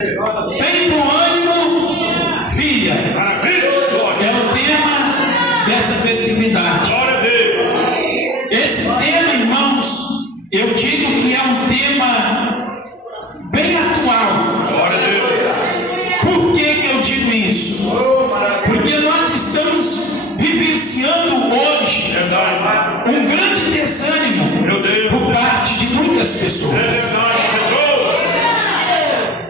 Tem bom ânimo, filha. É o tema dessa festividade. Esse tema, irmãos, eu digo que é um tema bem atual. Por que eu digo isso? Porque nós estamos vivenciando hoje um grande desânimo por parte de muitas pessoas.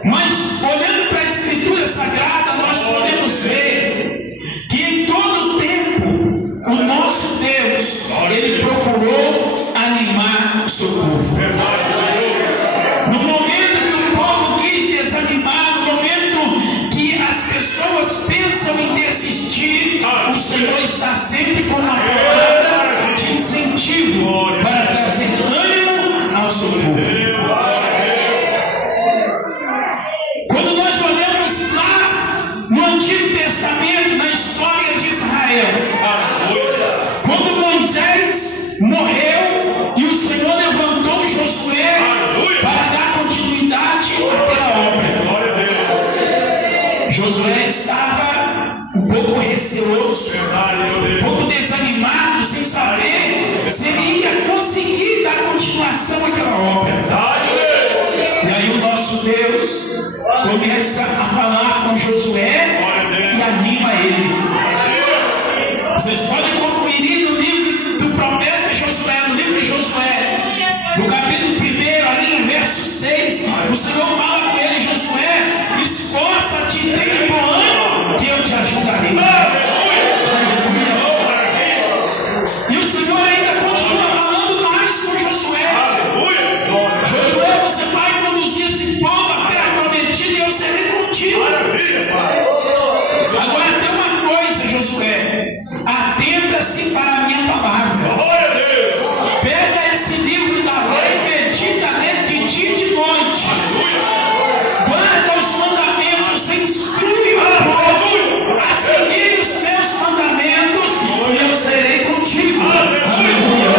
Mas olhando para a Escritura Sagrada, nós podemos ver que em todo o tempo o nosso Deus, Ele procurou animar o seu povo. No momento que o povo quis desanimar, no momento que as pessoas pensam em desistir, o Senhor está sempre com uma palavra de incentivo para trazer ânimo ao seu povo. Antigo Testamento, na história de Israel, quando Moisés morreu e o Senhor levantou Josué para dar continuidade àquela obra, Josué estava um pouco receoso, um pouco desanimado, sem saber se ele ia conseguir dar continuação àquela obra. E aí o nosso Deus começa a falar com Josué e anima ele. Vocês podem conferir no livro do profeta Josué, no livro de Josué, no capítulo 1, ali no verso 6, o Senhor fala com ele: Josué, esforça-te, tem de bom ânimo, que eu te ajudarei. E o Senhor ainda continua falando mais com Josué. Josué, você vai conduzir esse povo até a prometida e eu serei contigo. Agora tem uma coisa, Josué: atenta-se para a minha palavra. Pega esse livro da lei, medita nele de dia e de noite. Guarda os mandamentos, instrui o povo a seguir os meus mandamentos e eu serei contigo. Aleluia,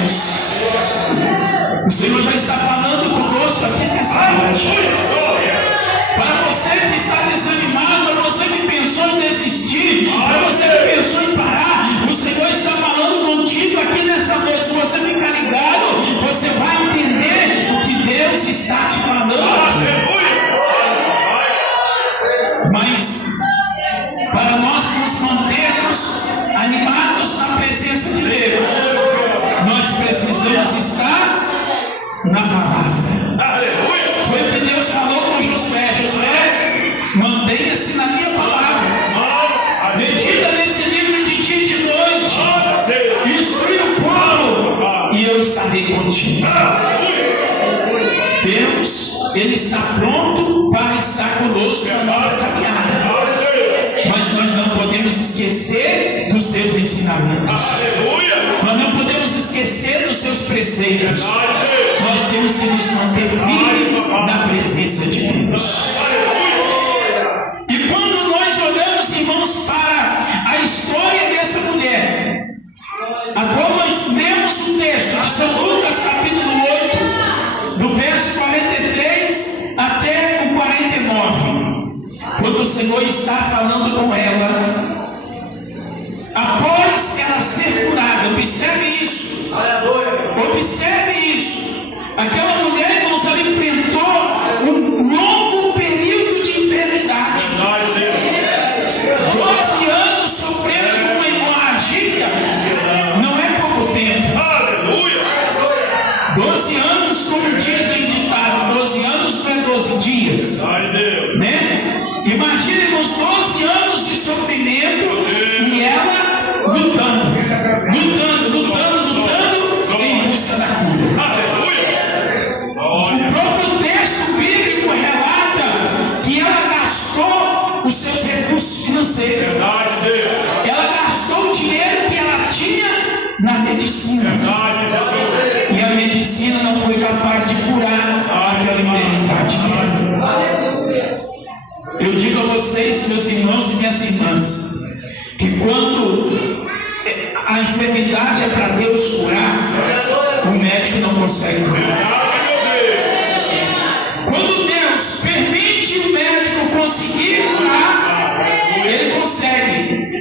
Deus. O Senhor já está falando conosco aqui nessa noite. Para você que está desanimado, para você que pensou em desistir, para você que pensou em parar, o Senhor está falando contigo aqui nessa noite. Se você ficar ligado, você vai entender o que Deus está te falando aqui. Mas para nós nos mantermos animados na presença de Deus, nós precisamos estar na palavra. Foi o que Deus falou com Josué: Josué, mantenha-se na minha palavra, medita nesse livro de dia e de noite, instrui o povo e eu estarei contigo. Deus, Ele está pronto para estar conosco na nossa caminhada, mas nós não podemos esquecer dos seus ensinamentos. Nós não podemos esquecer dos seus preceitos. Nós temos que nos manter firmes na presença de Deus. E quando nós olhamos, irmãos, para a história dessa mulher, a qual nós lemos o texto de São Lucas, capítulo 8, do verso 43 até o 49, quando o Senhor está falando com ela, após ela ser curada, observe isso. Observe isso. Aquela mulher, irmãos, ela enfrentou um longo período de enfermidade. 12 anos sofrendo com uma hemorragia não é pouco tempo. 12 anos, como dizem o ditado, 12 anos não é 12 dias, né? Imagina, irmãos, 12 anos de sofrimento e ela lutando em busca da cura. O próprio texto bíblico relata que ela gastou os seus recursos financeiros. Ela gastou o dinheiro que ela tinha na medicina. E a medicina não foi capaz de curar aquela enfermidade. Eu digo a vocês, meus irmãos e minhas irmãs, que quando a enfermidade é para Deus curar, o médico não consegue curar. Quando Deus permite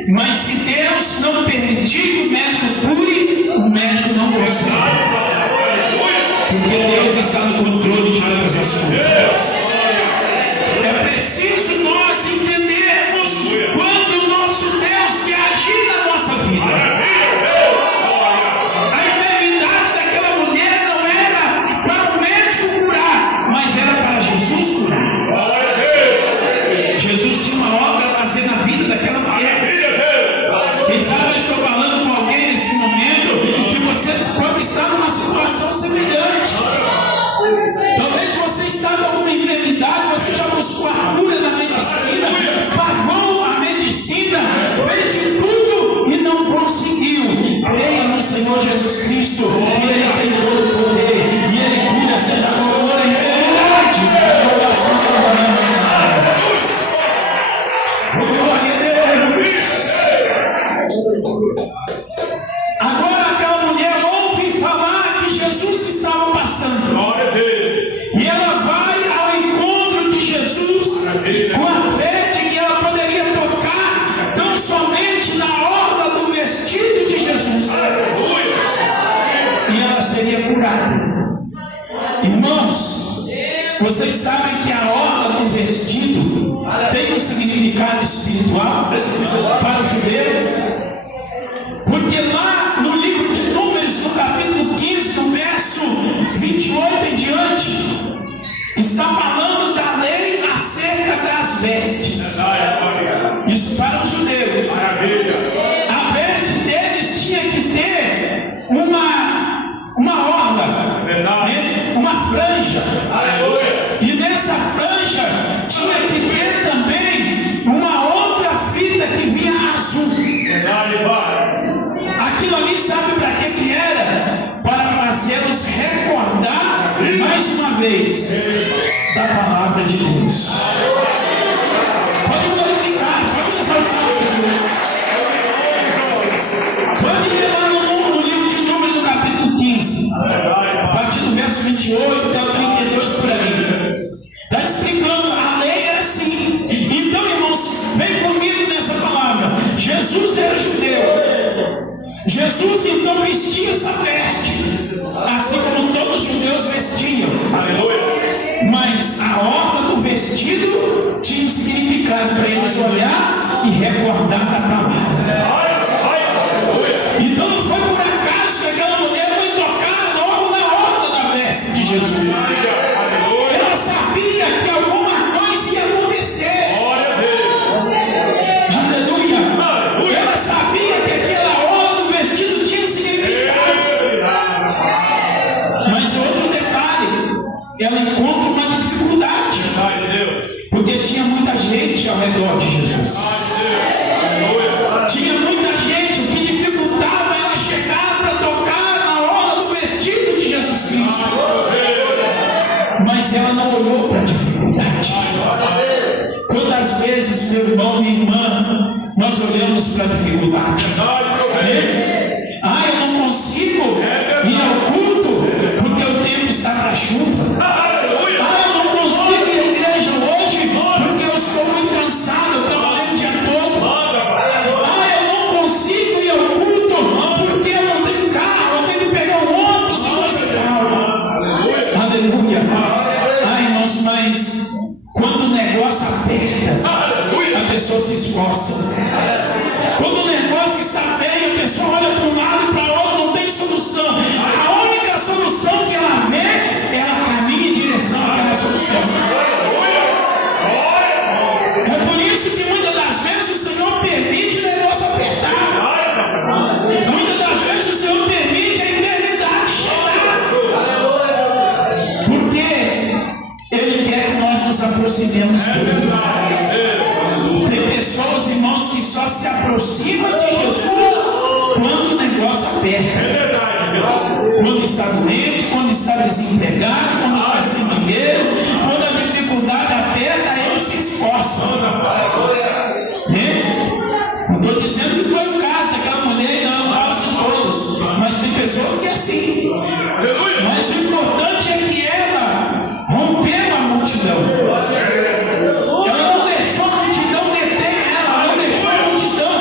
Mas se Deus não permitir que o médico cure, o médico não consegue. Porque Deus está no controle de todas as coisas. É preciso nós entendermos quando o nosso Deus quer agir na nossa vida. A enfermidade daquela mulher não era para o médico curar, mas era para Jesus curar. Jesus tinha uma obra a fazer na vida daquela mulher. Quem sabe eu estou falando com alguém nesse momento que você pode estar numa situação semelhante. Talvez você está com alguma enfermidade, você já buscou a cura na medicina, pagou a medicina, fez de tudo e não conseguiu. Creia no Senhor Jesus Cristo, que Ele tem todo o poder e Ele cura, seja qual for a enfermidade. Toda a sua enfermidade. Glória a Deus. Agora aquela mulher ouve falar que Jesus estava passando. E ela vai ao encontro de Jesus com a fé de que ela poderia tocar tão somente na orla do vestido de Jesus. E ela seria curada. Irmãos, vocês sabem que a orla do vestido tem um significado espiritual para o judeu? Porque lá no livro de Números, no capítulo 15, no verso 28 em diante, está falando da lei acerca das vestes. Isso para os judeus. A veste deles tinha que ter uma orla, uma franja. E nessa franja tinha que ter também uma outra fita que vinha azul. Aquilo ali, sabe para que era? Para fazê-los recordar mais uma vez da palavra de Deus. Pode glorificar, pode exaltar o Senhor. Pode ler lá no livro de Números, no capítulo 15, a partir do verso 28 até o 32 por aí. Está explicando, a lei era assim. Então, irmãos, vem comigo nessa palavra. Jesus era judeu. Jesus então vestia essa veste, assim como todos os judeus vestiam. Mas a orla do vestido tinha um significado para eles olhar e recordar da palavra. Então não foi por acaso que aquela mulher foi tocar logo na orla da veste de Jesus. Ela sabia que alguma coisa ia acontecer. Aleluia. Ela sabia que aquela orla do vestido tinha um significado. Mas outro detalhe, ela encontra uma dificuldade, porque tinha muita gente ao redor de Jesus. Tinha muita gente, o que dificultava ela chegar para tocar na orla do vestido de Jesus Cristo. Mas ela não olhou para a dificuldade. Quantas vezes, meu irmão, minha irmã, nós olhamos para a dificuldade? Eu não consigo ir ao culto porque o tempo está para chuva. Eu não consigo ir à igreja hoje porque eu estou muito cansado, eu trabalhei o dia todo. Eu não consigo ir ao culto porque eu não tenho carro, eu tenho que pegar um ônibus e coisa e tal. Aleluia. Irmãos, mas quando o negócio aperta, a pessoa se esforça. Quando o negócio está bem, a pessoa olha para um lado e para o outro, não tem solução. A única solução que ela vê, ela caminha em direção àquela solução. É por isso que muitas das vezes o Senhor permite o negócio apertar. Muitas das vezes o Senhor permite a enfermidade chegar. Porque Ele quer que nós nos aproximemos dele. Tem pessoas, irmãos, que só se aproximam de Jesus quando o negócio aperta. Quando está doente, quando está desempregado, quando está sem dinheiro, quando a dificuldade aperta, ele se esforça. Não estou dizendo que foi o caso daquela mulher, não é o caso de todos, mas tem pessoas que é assim. Mas o importante é que ela rompeu a multidão. Ela não deixou a multidão deter ela, não deixou a multidão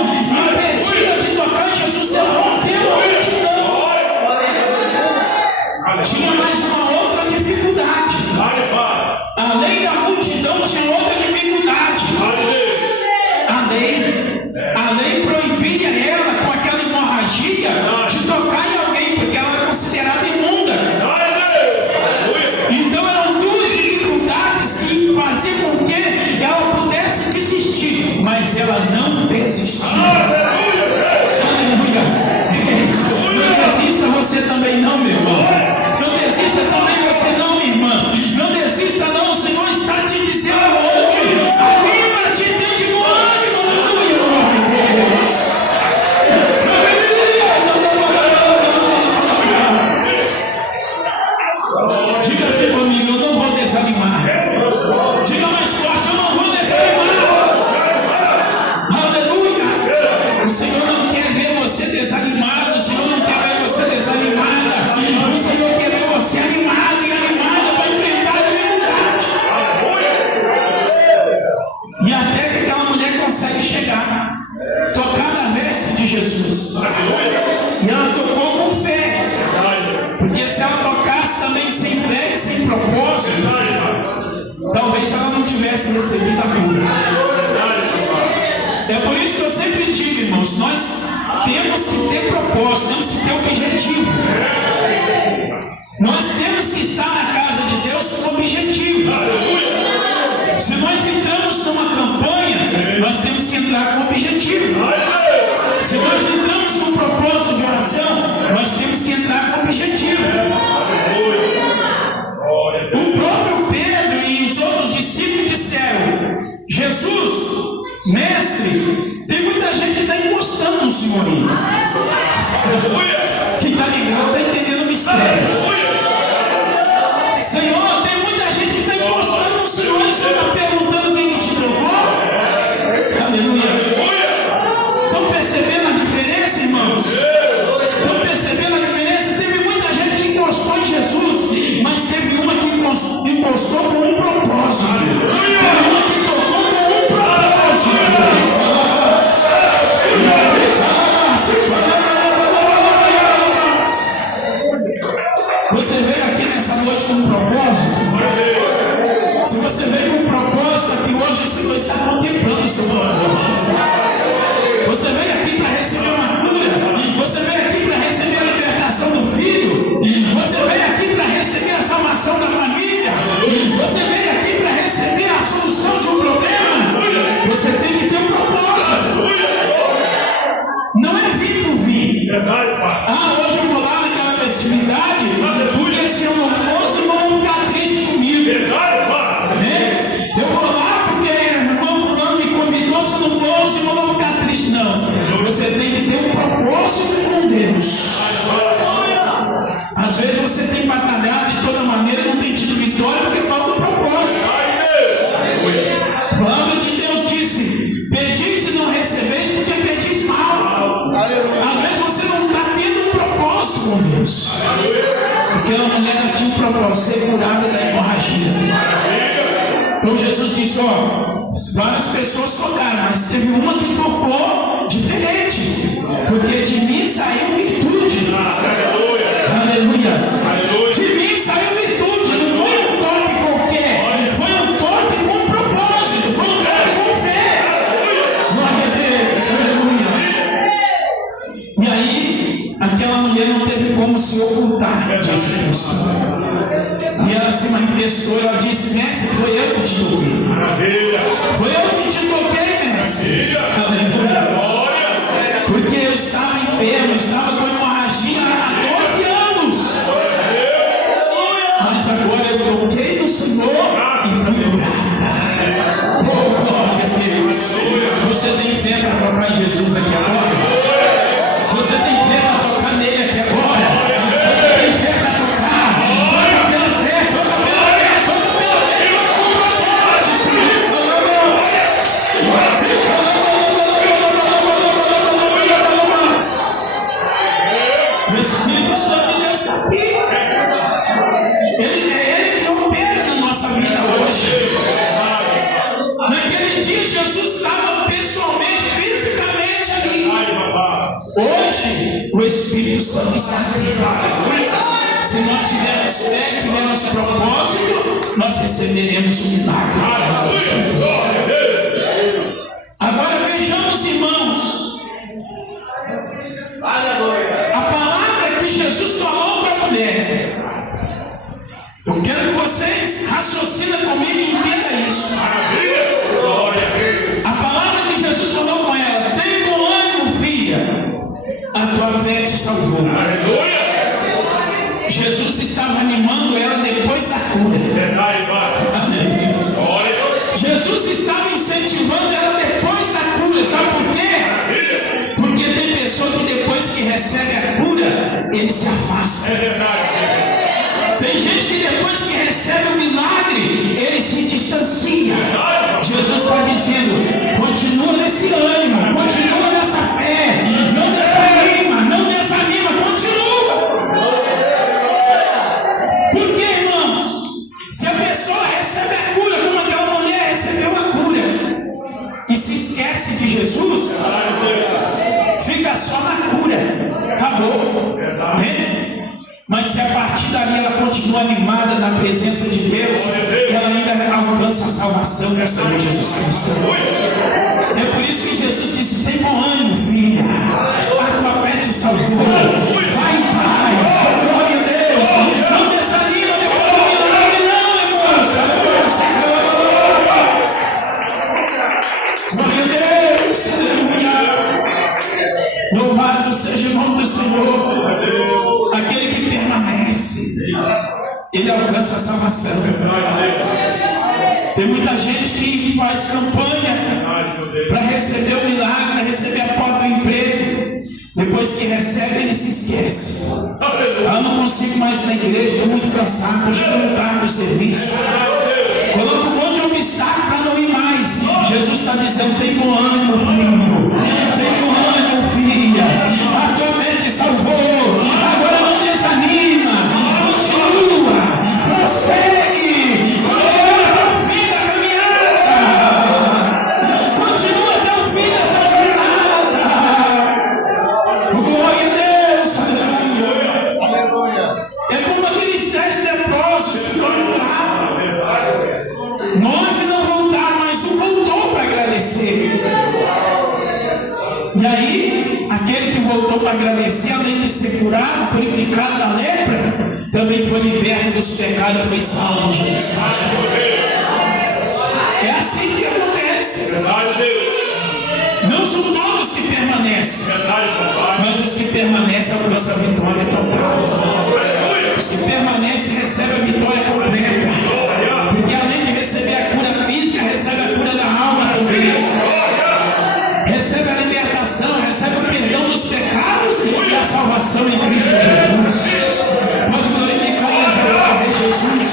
com que ela pudesse desistir, mas ela não desistiu. Aleluia. Não desista você também não, meu irmão. Não desista também você não, minha irmã. Não desista não, o Senhor está te dizendo hoje. Anima-te, tem de bom ânimo. Aleluia, glória a Deus. Diga assim comigo, eu não vou desanimar. Diga mais forte, eu não vou desanimar. Aleluia. O Senhor não quer ver você desanimado. O Senhor não quer ver você desanimada. O Senhor quer ver você animado e animada para enfrentar a dificuldade. E até que aquela mulher consegue chegar, tocar na veste de Jesus. E ela tocou com fé. Porque se ela tocasse também sem fé e sem propósito, talvez ela não tivesse recebido a cura. É por isso que eu sempre digo, irmãos, nós temos que ter propósito, temos que ter objetivo. Nós temos que estar na casa de Deus com objetivo. Se nós entramos numa campanha, nós temos que entrar com objetivo. Se nós entramos num propósito de oração, nós temos que entrar com objetivo. O próprio Pedro e os outros discípulos disseram: Jesus, mestre, tem muita gente que está encostando no Senhor aí. Que está ligado, está entendendo o mistério. Senhor, tem muita gente que está encostando no Senhor e o Senhor está perguntando quem te trocou. Aleluia. Estão percebendo a diferença, irmãos? Estão percebendo a diferença? Teve muita gente que encostou em Jesus, mas teve uma que encostou com um propósito. Teve uma que tocou com um propósito. Você veio aqui nessa noite com um propósito? Se você veio com um propósito aqui hoje, o Senhor está contemplando o seu propósito. Você veio aqui para receber uma cura. Você veio aqui para receber a libertação do filho. Você veio aqui para receber a salvação da família. Você veio aqui para receber a solução de um problema. Você tem que ter um propósito. Não é vir por vir. Hoje eu vou lá naquela festividade, porque se eu não for, os irmãos vão ficar tristes comigo. Eu vou lá porque o irmão fulano me convidou, se eu não for, os irmãos vão ficar tristes. Não. Você tem que ter um propósito com Deus. Às vezes você tem batalhado de toda maneira e não tem tido vitória porque falta um propósito. A palavra de Deus disse: pedis e não recebeis porque pedis mal. Às vezes você não está tendo um propósito com Deus. Aquela mulher tinha um propósito, ser curada da hemorragia. Então Jesus disse: várias pessoas tocaram, mas teve uma que tocou diferente, porque de mim saiu virtude. Aleluia. De mim saiu virtude. Não foi um toque qualquer, foi um toque com propósito, foi um toque com fé. Glória a Deus. Aleluia. E aí aquela mulher não teve como se ocultar disso. E ela se manifestou, ela disse: mestre, foi eu que te toquei. Foi eu que te toquei, mestre. Aleluia. Porque eu estava enfermo, eu estava com hemorragia há 12 anos. Mas agora eu toquei no Senhor e fui curada. Oh, glória a Deus. Você tem fé para tocar em Jesus aqui agora? Você tem fé para tocar nele aqui agora? Você tem fé para tocar? Toca pela fé, toca pela fé, toca pela fé, toca com propósito. O Espírito Santo de Deus está aqui. É Ele que opera na nossa vida hoje. Naquele dia Jesus estava pessoalmente, fisicamente ali. Hoje o Espírito Santo está aqui. Se nós tivermos fé, tivermos propósito, nós receberemos o milagre. Agora vejamos, irmãos, a palavra que Jesus falou para a mulher. Eu quero que vocês raciocinem comigo e entendam isso. Jesus estava incentivando ela depois da cura. Sabe por quê? Porque tem pessoa que depois que recebe a cura, ele se afasta. Tem gente que depois que recebe o milagre, ele se distancia. Jesus está dizendo: continua nesse ânimo, continua nessa fé, não desanima, não desanima, continua. Por quê, irmãos? Se a pessoa recebe a cura, como aquela mulher recebeu a cura, e se esquece de Jesus, fica só na cura, acabou, né? Mas se a partir dali ela continua animada na presença de Deus, ela ainda alcança a salvação do Senhor Jesus Cristo. É por isso que Jesus disse: tem bom ânimo, filha, a tua fé te salvou, vai em paz, glória a Deus, não desanima depois do milagre, não, irmãos. Glória a Deus, aleluia. Louvado seja o nome do Senhor. Aquele que permanece, ele alcança a salvação. Tem muita gente que faz campanha para receber o milagre, para receber a porta do emprego. Depois que recebe, ele se esquece. Eu não consigo mais ir na igreja, estou muito cansado, estou chegando tarde no serviço. Coloca um monte de obstáculo para não ir mais. Jesus está dizendo: tem bom ânimo, filho, tem bom ânimo, filha, a tua fé te salvou. Agora não desanima, continua, prossegue, continua até o fim da caminhada, continua até o fim dessa jornada. Glória a Deus, aleluia. É como aqueles 10 leprosos que foram curados. 9 não voltaram, mas um voltou para agradecer. E aí, aquele que voltou para agradecer, além de ser curado, purificado da lepra, também foi liberto dos pecados e foi salvo de Jesus Cristo. É assim que acontece. Não são todos que permanecem, mas os que permanecem alcançam a vitória total. Os que permanecem recebem a vitória completa, porque além de receber a cura física, recebe a cura da alma também. Recebe a libertação, recebe o perdão dos pecados e a salvação em Cristo Jesus. Pode glorificar e exaltar o Rei Jesus.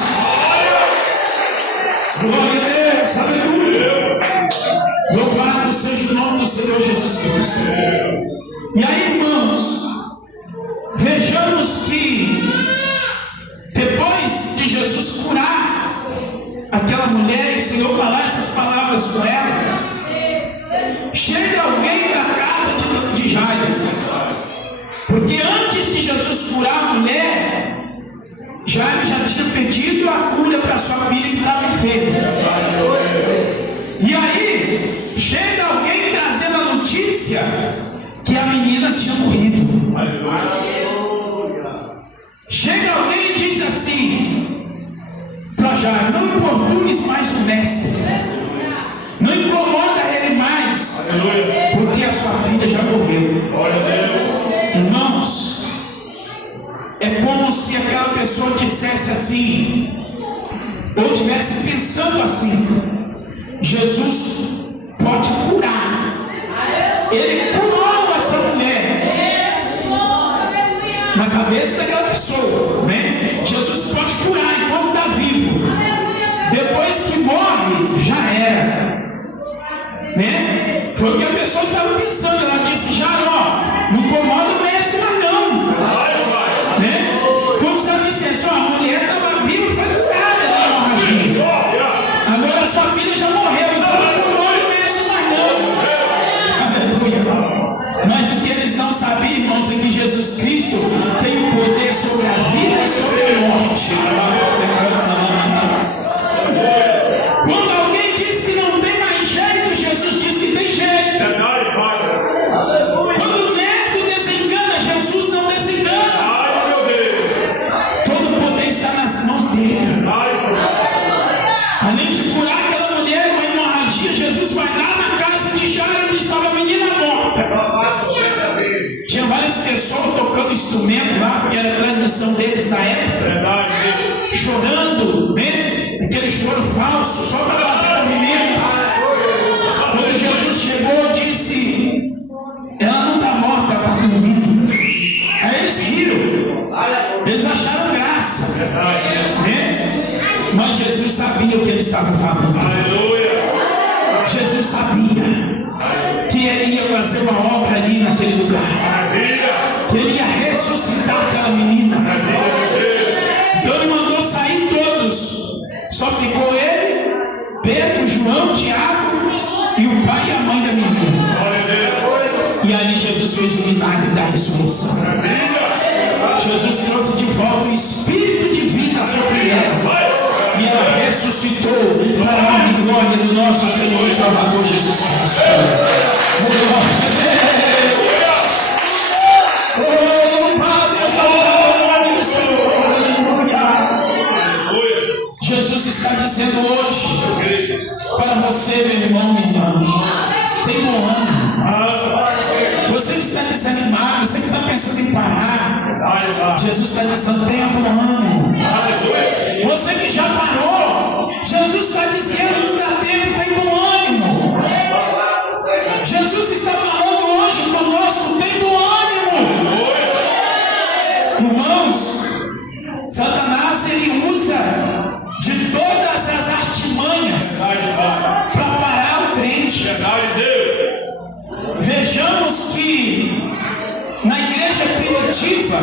Glória a Deus, aleluia. Louvado seja o nome do Senhor Jesus Cristo. E aí, irmãos, vejamos que depois de Jesus curar aquela mulher e o Senhor falar essas palavras com ela, chega alguém da casa de Jairo, porque antes de Jesus curar a mulher, Jairo já tinha pedido a cura para sua filha que estava enferma. E aí chega alguém trazendo a notícia que a menina tinha morrido. Chega alguém e diz assim para Jairo: não importunes mais o mestre, não incomoda ele mais, porque a sua filha já morreu. Irmãos, é como se aquela pessoa dissesse assim, ou estivesse pensando assim: Jesus pode curar. Ele curou essa mulher na cabeça daquela pessoa, né? Jesus pode curar enquanto está vivo. Depois que morre, já era, né? Foi o que a pessoa estava pensando. Ela disse: já não incomoda o mestre, mas não, né? Como se ela dissesse: a mulher estava viva e foi curada da hemorragia. Agora a sua filha já morreu, então não incomoda o mestre, mas não. Aleluia. Mas o que eles não sabiam, irmãos, é que Jesus Cristo tem o poder sobre a vida e sobre a morte. Quando alguém diz que não tem mais jeito, Jesus diz que tem jeito. Quando o médico desengana, Jesus não desengana. Todo o poder está nas mãos dele. Além de curar aquela mulher com hemorragia, Jesus vai lá na casa de Jairo, onde estava a menina morta. Tinha várias pessoas tocando instrumento lá, porque era a tradição deles na época, chorando, né? Aquele choro falso, só para fazer movimento. estava falando. Jesus sabia que ele ia fazer uma obra ali naquele lugar, que ele ia ressuscitar aquela menina. Então ele mandou sair todos, só ficou ele, Pedro, João, Tiago e o pai e a mãe da menina. E ali Jesus fez o milagre da ressurreição. Jesus trouxe de volta o espírito de vida sobre ela, e ela ressuscitou para a honra e glória do nosso Senhor e Salvador Jesus Cristo. Oh, Padre, exaltado o nome do Senhor. Aleluia. Jesus está dizendo hoje para você, meu irmão, minha irmã, tem bom ânimo. Você que está desanimado, você que está pensando em parar, Jesus está dizendo, tenha bom ânimo. Você que já parou, Jesus está dizendo, não dá tempo, tem bom ânimo. Jesus está falando hoje conosco, tem bom ânimo. Irmãos, Satanás ele usa de todas as artimanhas para parar o crente. Vejamos que na igreja primitiva,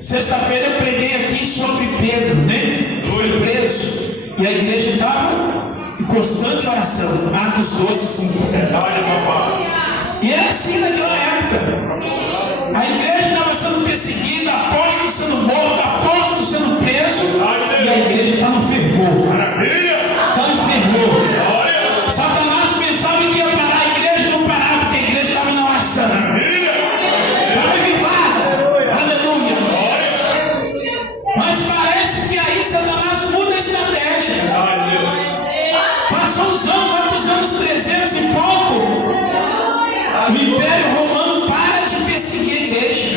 sexta-feira eu preguei aqui sobre Pedro, né? Foi preso e a igreja estava em constante oração. Atos 12, 5. E era assim naquela época. A igreja estava sendo perseguida, apóstolos sendo mortos, apóstolos sendo presos, e a igreja está no fervor. Está no fervor. Satanás pensava que ia parar a igreja, não parava, porque a igreja estava na oração. Estava avivada. Aleluia. Mas parece que aí Satanás muda a estratégia. Passou os anos, vai para os anos 300 e pouco. O Império Romano para de perseguir a igreja.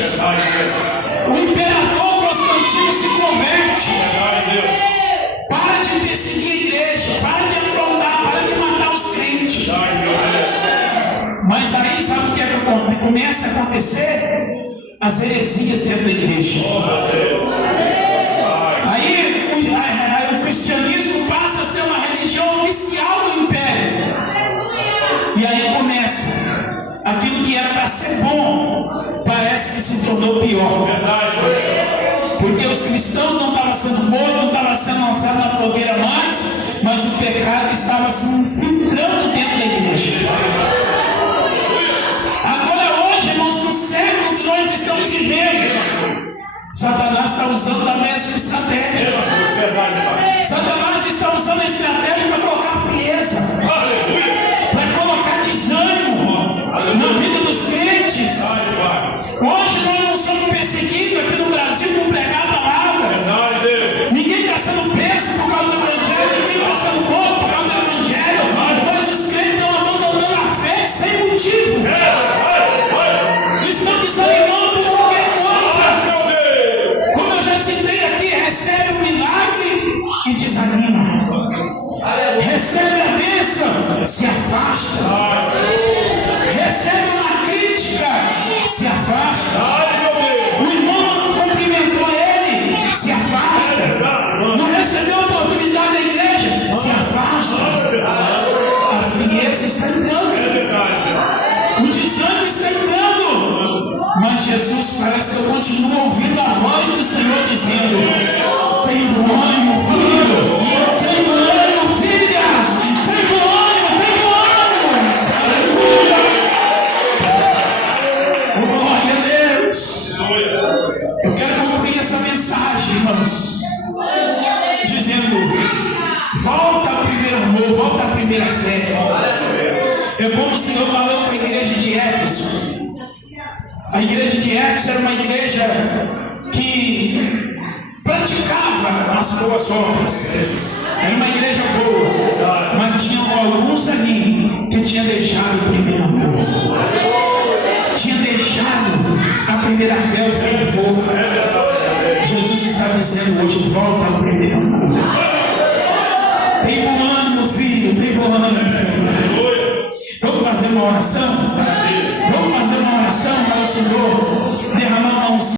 O imperador Constantino se converte. Para de perseguir a igreja. Para de afrontar, para de matar os crentes. Mas aí sabe o que é que começa a acontecer? As heresias dentro da igreja. Aí o cristianismo passa a ser uma religião oficial do império. E aí começa aquilo que era para ser bom, parece que se tornou pior. Porque os cristãos não estavam sendo mortos, não estavam sendo lançados na fogueira mais, mas o pecado estava se infiltrando dentro da igreja. Agora hoje, irmãos, no século que nós estamos vivendo, Satanás está usando a mesma estratégia. Satanás está usando a estratégia para colocar frieza, para colocar desânimo na vida dos crentes. Hoje nós não somos perseguidos aqui no Brasil por pregar a palavra. Ninguém está sendo preso por causa do evangelho, ninguém está sendo morto por causa do evangelho. Mas os crentes estão abandonando a fé sem motivo. Estão desanimando por qualquer coisa. Como eu já citei aqui, recebe um milagre e desanima. Recebe a bênção, se afasta. Recebe uma crítica, se afasta. O irmão não cumprimentou ele, se afasta. Não recebeu a oportunidade da igreja, se afasta. A frieza está entrando. O desânimo está entrando. Mas Jesus parece que eu continuo ouvindo a voz do Senhor dizendo: tem bom ânimo, filho. Tem bom ânimo, filha. Tem bom ânimo, tem bom ânimo. Aleluia. Glória a Deus. Eu quero concluir essa mensagem, irmãos, dizendo: volta ao primeiro amor, volta à primeira fé. É como o Senhor falou com a igreja de Éfeso. A igreja de Éfeso era uma igreja que praticava as boas obras. Era uma igreja boa, mas tinha alguns ali que tinham deixado o primeiro amor. Tinha deixado a primeira fé, o fervor. Jesus está dizendo hoje: volta ao primeiro amor. Tem bom ânimo, filho, tem bom ânimo, filho. Vamos fazer uma oração? Vamos fazer uma oração para o Senhor derramar uma unção.